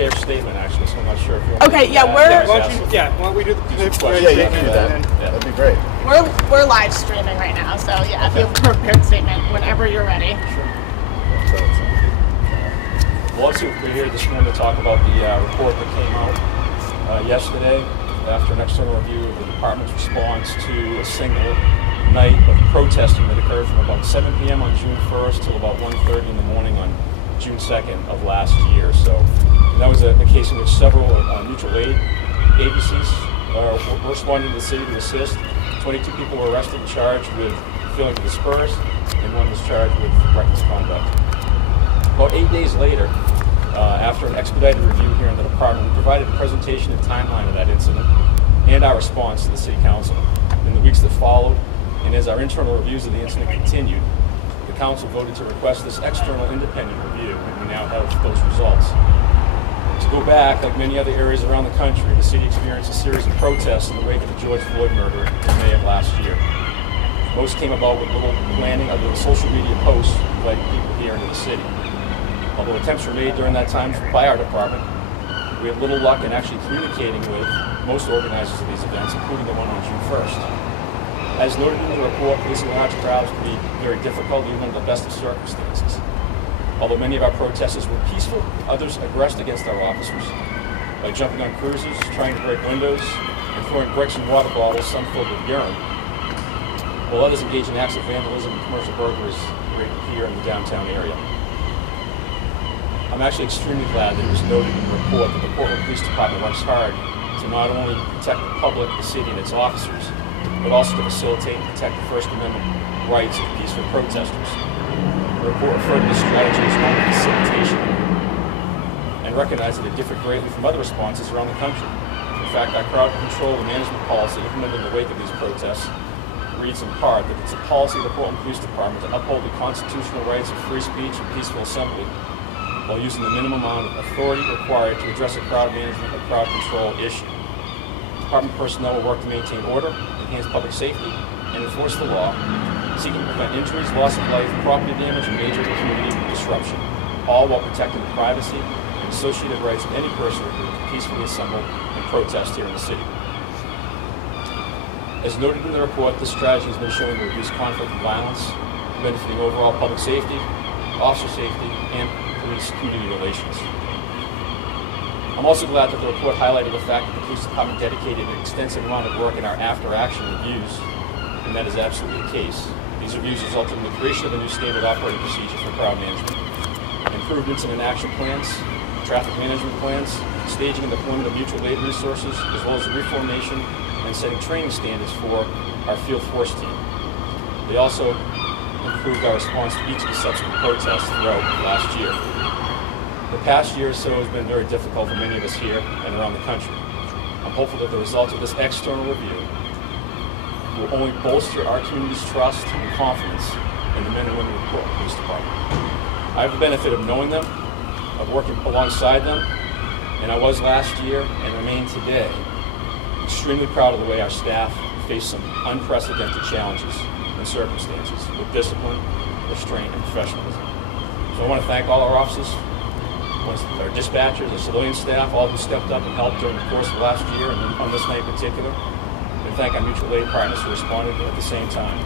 prepared statement, actually, so I'm not sure if you want Okay, to yeah, do we're- that. Why don't we do the prepared Yeah, you statement can do that. and then That'd be great. We're live streaming right now, so yeah, if you have a prepared statement whenever you're ready. Well, obviously, we're here this morning to talk about the report that came out yesterday after an external review of the department's response to a single night of protesting that occurred from about 7 p.m. on June 1st till about 1:30 in the morning on June 2nd of last year. So that was a case in which several mutual aid agencies were responding to the city to assist. 22 people were arrested and charged with failing to disperse, and one was charged with reckless conduct. About 8 days later, after an expedited review here in the department, we provided a presentation and timeline of that incident and our response to the City Council. In the weeks that followed, and as our internal reviews of the incident continued, the Council voted to request this external independent review, and we now have those results. To go back, like many other areas around the country, the city experienced a series of protests in the wake of the George Floyd murder in May of last year. Most came about with little planning other than social media posts inviting people here into the city. Although attempts were made during that time by our department, we had little luck in actually communicating with most organizers of these events, including the one on June 1st. As noted in the report, policing large crowds can be very difficult even under the best of circumstances. Although many of our protesters were peaceful, others aggressed against our officers by jumping on cruisers, trying to break windows, and throwing bricks and water bottles, some filled with urine, while others engaged in acts of vandalism and commercial burglaries right here in the downtown area. I'm actually extremely glad that it was noted in the report that the Portland Police Department works hard to not only protect the public, the city, and its officers, but also to facilitate and protect the First Amendment rights of peaceful protesters. The report referred to this strategy as one of facilitation and recognized that it differed greatly from other responses around the country. In fact, our crowd control and management policy implemented in the wake of these protests reads in part that it's a policy of the Portland Police Department to uphold the constitutional rights of free speech and peaceful assembly while using the minimum amount of authority required to address a crowd management or crowd control issue. Department personnel will work to maintain order, enhance public safety, and enforce the law, seeking to prevent injuries, loss of life, property damage, and major community disruption, all while protecting the privacy and associated rights of any person or group to peacefully assemble and protest here in the city. As noted in the report, this strategy has been shown to reduce conflict and violence, benefiting overall public safety, officer safety, and police community relations. I'm also glad that the report highlighted the fact that the police department dedicated an extensive amount of work in our after-action reviews, and that is absolutely the case. These reviews resulted in the creation of a new standard operating procedure for crowd management, improvements in action plans, traffic management plans, staging and deployment of mutual aid resources, as well as the reformation and setting training standards for our field force team. They also improved our response to each of the subsequent protests throughout last year. The past year or so has been very difficult for many of us here and around the country. I'm hopeful that the results of this external review will only bolster our community's trust and confidence in the men and women of the Portland Police Department. I have the benefit of knowing them, of working alongside them, and I was last year and remain today extremely proud of the way our staff faced some unprecedented challenges and circumstances with discipline, restraint, and professionalism. So I want to thank all our officers, our dispatchers, our civilian staff, all who stepped up and helped during the course of last year and on this night in particular. And thank our mutual aid partners who responded at the same time.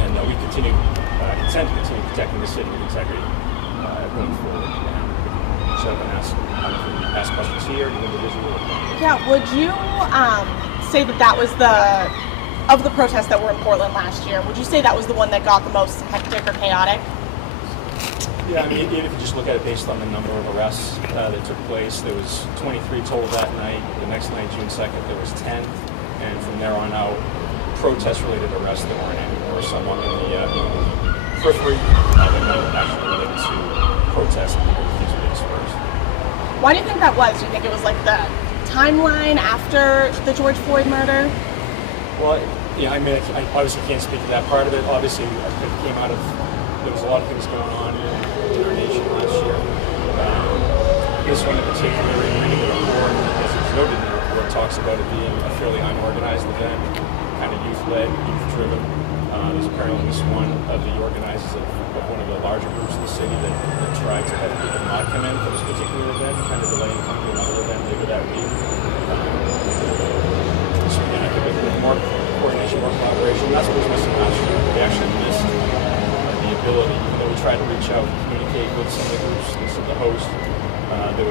And we intend to continue protecting the city with integrity going forward. So I can ask questions here, individually. Yeah, would you say that was of the protests that were in Portland last year, would you say that was the one that got the most hectic or chaotic? Yeah, I mean, even if you just look at it based on the number of arrests that took place, there was 23 total that night. The next night, June 2nd, there was 10. And from there on out, protest-related arrests that weren't anymore. Some on the periphery, but none actually related to protests and people refusing to disperse. Why do you think that was? Do you think it was like the timeline after the George Floyd murder? Well, yeah, I mean, I obviously can't speak to that part of it. Obviously, it came out of, there was a lot of things going on in our nation last year. This one in particular, in reading the report, as it's noted in the report, talks about it being a fairly unorganized event, kind of youth-led, youth-driven. There's apparently this one of the organizers of one of the larger groups in the city that tried to have people not come in for this particular event, kind of delaying coming to another event later that week. So again, I think with more coordination, more collaboration, that's what was missing last year. We actually missed the ability, even though we tried to reach out and communicate with some of the groups, the host, they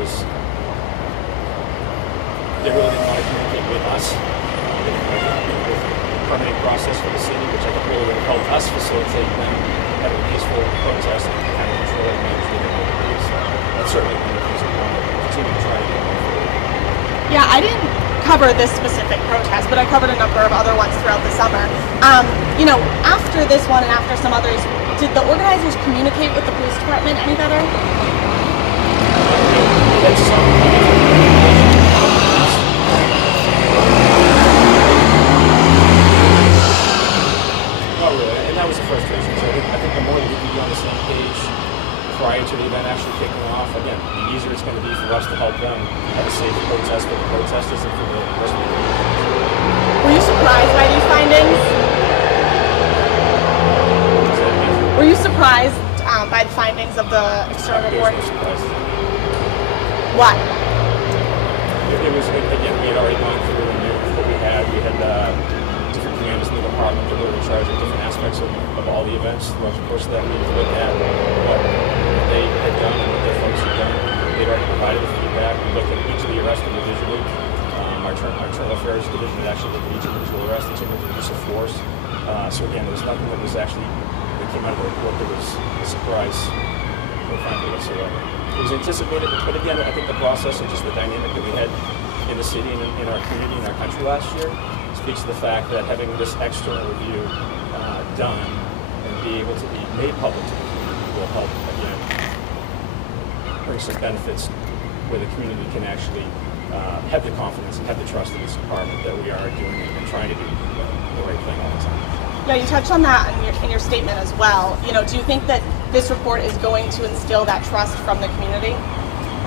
really didn't want to communicate with us. They didn't want to communicate with the permitting process for the city, which I think really would have helped us facilitate them having a peaceful protest and kind of control and manage the activities. So that's certainly one of the things that we want to continue to try to do going forward. Yeah, I didn't cover this specific protest, but I covered a number of other ones throughout the summer. After this one and after some others, did the organizers communicate with the police department any better? That's not really, and that was the frustration. So I think the more that we can be on the same page prior to the event actually kicking off, again, the easier it's going to be for us to help them have a safe protest for the protesters and for the rest of the community. Were you surprised by these findings? Were you surprised by the findings of the external report? No surprise. What? It was, again, we had already gone through and knew what we had. We had different commanders in the department that were in charge of different aspects of all the events throughout the course of that week to look at what they had done and what their folks had done. They'd already provided the feedback. We looked at each of the arrests individually. Our internal affairs division had actually looked at each individual arrest, each individual use of force. So again, there was nothing that was actually that came out of the report that was a surprise, quite frankly, whatsoever. It was anticipated, but again, I think the process and just the dynamic that we had in the city and in our community and our country last year speaks to the fact that having this external review done and be able to be made public to the community will help, again, bring some benefits where the community can actually have the confidence and have the trust in this department that we are doing and trying to do the right thing all the time. Yeah, you touched on that in your statement as well. Do you think that this report is going to instill that trust from the community?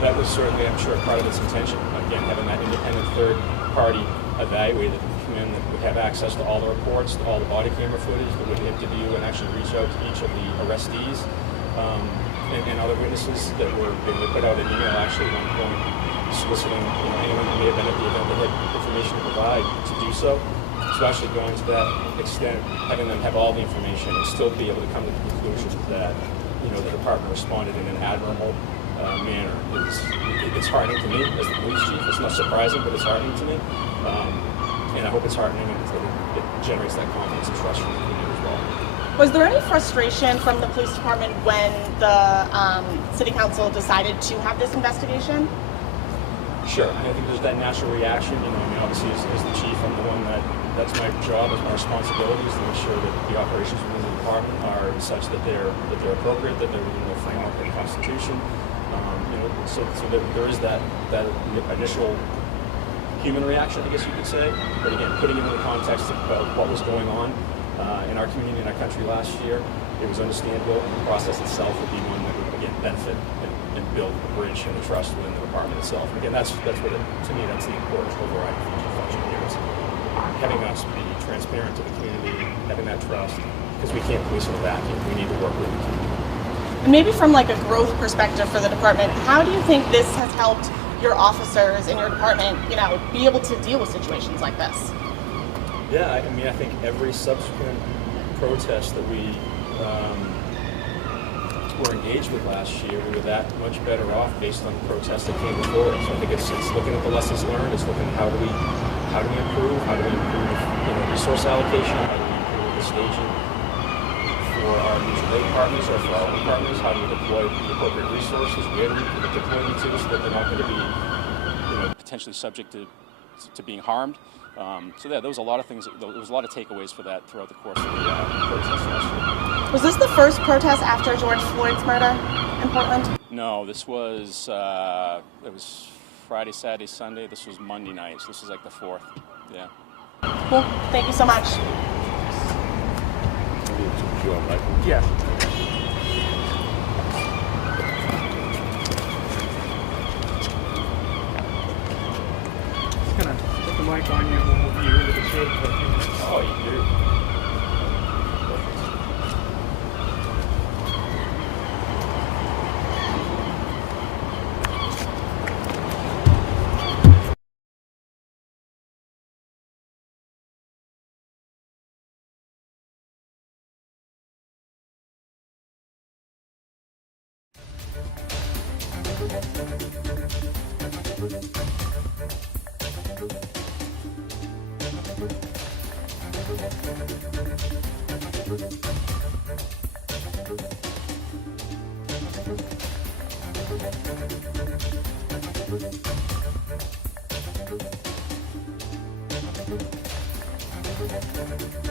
That was certainly, I'm sure, part of its intention. Again, having that independent third party evaluator that would come in, that would have access to all the reports, to all the body camera footage, that would interview and actually reach out to each of the arrestees and other witnesses that were, they put out an email actually at one point soliciting anyone who may have been at the event that had information to provide to do so. So actually going to that extent, having them have all the information and still be able to come to the conclusion that the department responded in an admirable manner it's heartening to me as the police chief. It's not surprising, but it's heartening to me, and I hope it's heartening and it generates that confidence and trust from the community as well. Was there any frustration from the police department when the city council decided to have this investigation? Sure, I think there's that natural reaction. Obviously as the chief, I'm the one that's my job, it's my responsibility is to make sure that the operations within the department are such that they're appropriate, that they're within the framework of the Constitution. So there is that initial human reaction, I guess you could say. But again, putting it in the context of what was going on in our community and our country last year, it was understandable, and the process itself would be one that would again benefit and build a bridge and the trust within the department itself. And again, that's what to me that's the important overriding function here. Is having us be transparent to the community, having that trust, because we can't police in a vacuum. We need to work with the community. And maybe from a growth perspective for the department, how do you think this has helped your officers in your department, be able to deal with situations like this? Yeah, I think every subsequent protest that we were engaged with last year, we were that much better off based on the protests that came before it. So I think it's looking at the lessons learned. It's looking at how do we improve resource allocation, how do we improve the staging for our mutual aid partners or for our own partners, how do we deploy the appropriate resources, where do we deploy them to so that they're not going to be potentially subject to being harmed. So there was a lot of things, there was a lot of takeaways for that throughout the course of the protest last year. Was this the first protest after George Floyd's murder in Portland? No, this was, it was Friday, Saturday, Sunday. This was Monday night, so this was like the 4th. Yeah. Cool. Thank you so much. Yeah. Just gonna put the mic on you and we'll move you into the shade. Oh, you do. Thank you.